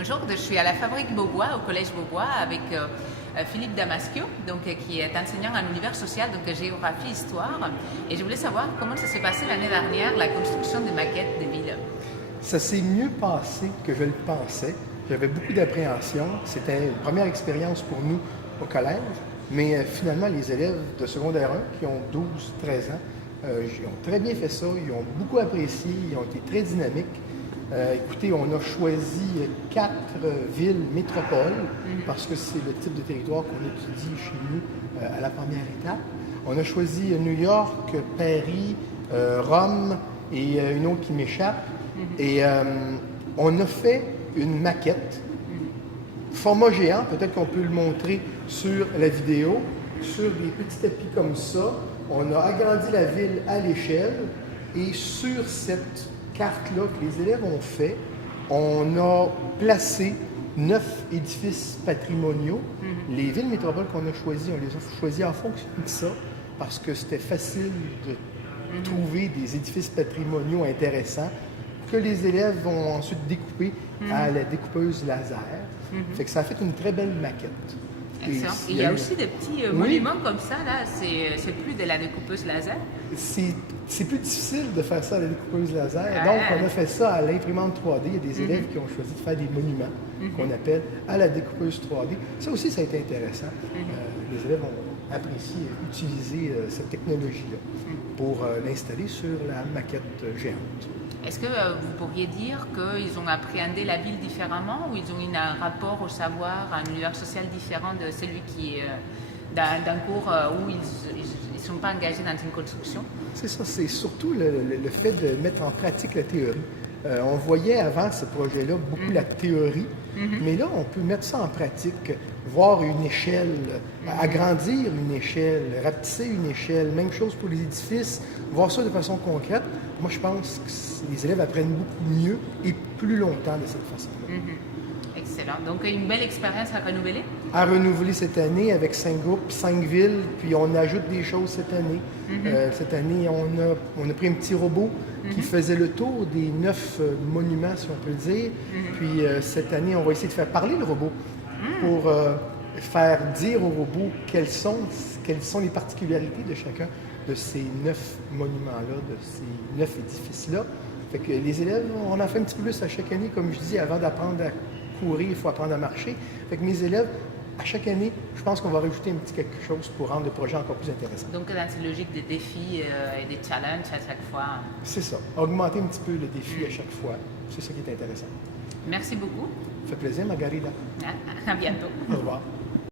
Bonjour, je suis à la Fabrique Beaubois, au Collège Beaubois, avec Philippe Damascio, qui est enseignant en univers social, donc géographie, histoire. Et je voulais savoir comment ça s'est passé l'année dernière, la construction des maquettes des villes. Ça s'est mieux passé que je le pensais. J'avais beaucoup d'appréhension. C'était une première expérience pour nous au collège. Mais finalement, les élèves de secondaire 1 qui ont 12-13 ans, ils ont très bien fait ça. Ils ont beaucoup apprécié. Ils ont été très dynamiques. Écoutez, on a choisi 4 villes métropoles parce que c'est le type de territoire qu'on étudie chez nous à la première étape. On a choisi New York, Paris, Rome et une autre qui m'échappe. Et on a fait une maquette, format géant, peut-être qu'on peut le montrer sur la vidéo, sur des petits tapis comme ça. On a agrandi la ville à l'échelle et sur cette carte-là que les élèves ont fait, on a placé 9 édifices patrimoniaux. Les villes métropoles qu'on a choisies, on les a choisies en fonction de ça parce que c'était facile de trouver des édifices patrimoniaux intéressants que les élèves vont ensuite découper à la découpeuse laser. Fait que ça a fait une très belle maquette. Excellent. Il y a aussi des petits monuments comme ça, là, c'est plus de la découpeuse laser? C'est plus difficile de faire ça à la découpeuse laser. Donc, on a fait ça à l'imprimante 3D. Il y a des élèves qui ont choisi de faire des monuments qu'on appelle à la découpeuse 3D. Ça aussi, ça a été intéressant. Les élèves ont apprécié utiliser cette technologie-là pour l'installer sur la maquette géante. Est-ce que vous pourriez dire qu'ils ont appréhendé la ville différemment ou ils ont eu un rapport au savoir, un univers social différent de celui qui est d'un cours où ils ne sont pas engagés dans une construction? C'est ça, c'est surtout le fait de mettre en pratique la théorie. On voyait avant ce projet-là beaucoup la théorie, mais là, on peut mettre ça en pratique, voir une échelle, agrandir une échelle, rapetisser une échelle, même chose pour les édifices, voir ça de façon concrète. Moi, je pense que les élèves apprennent beaucoup mieux et plus longtemps de cette façon-là. Excellent. Donc, une belle expérience à renouveler? À renouveler cette année avec 5 groupes, 5 villes, puis on ajoute des choses cette année. Cette année, on a pris un petit robot qui faisait le tour des 9 monuments, si on peut le dire. Puis cette année, on va essayer de faire parler le robot pour faire dire au robot quelles sont les particularités de chacun de ces 9 monuments-là, de ces 9 édifices-là. Fait que les élèves, on en fait un petit peu plus à chaque année. Comme je dis, avant d'apprendre à courir, il faut apprendre à marcher. Fait que mes élèves, à chaque année, je pense qu'on va rajouter un petit quelque chose pour rendre le projet encore plus intéressant. Donc, dans cette logique de défis et de challenges à chaque fois. C'est ça. Augmenter un petit peu le défi à chaque fois. C'est ça qui est intéressant. Merci beaucoup. Ça fait plaisir, Margarida. À bientôt. Au revoir.